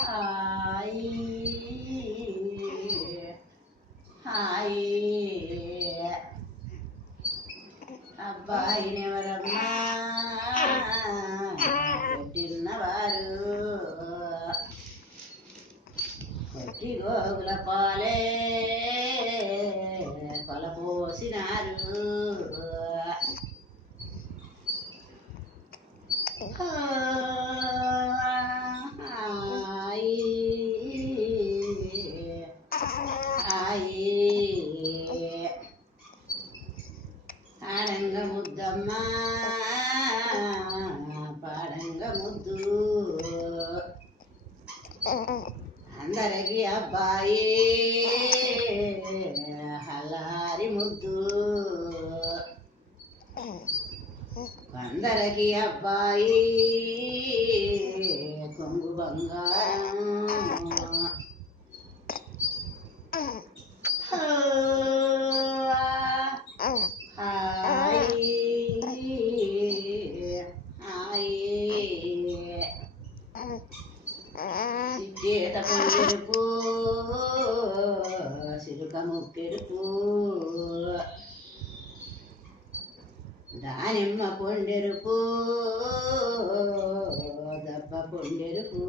హాయి హాయి అబ్బాయినెవరమ్మా పెట్టినవారు కొట్టి గోగుల పాలే కొలపోసినారు ఆడంగ ముద్దమ్మ పాడంగ ముద్దు అందరికి అబ్బాయి హల్లారి ముద్దు అందరికి అబ్బాయి కొంగు బంగారం హాయి హాయి సిద్ధేత పొందెరుపు సిరుక ముక్కెరుపు దానిమ్మ పొండెరుపు దబ్బ పొండెరుపు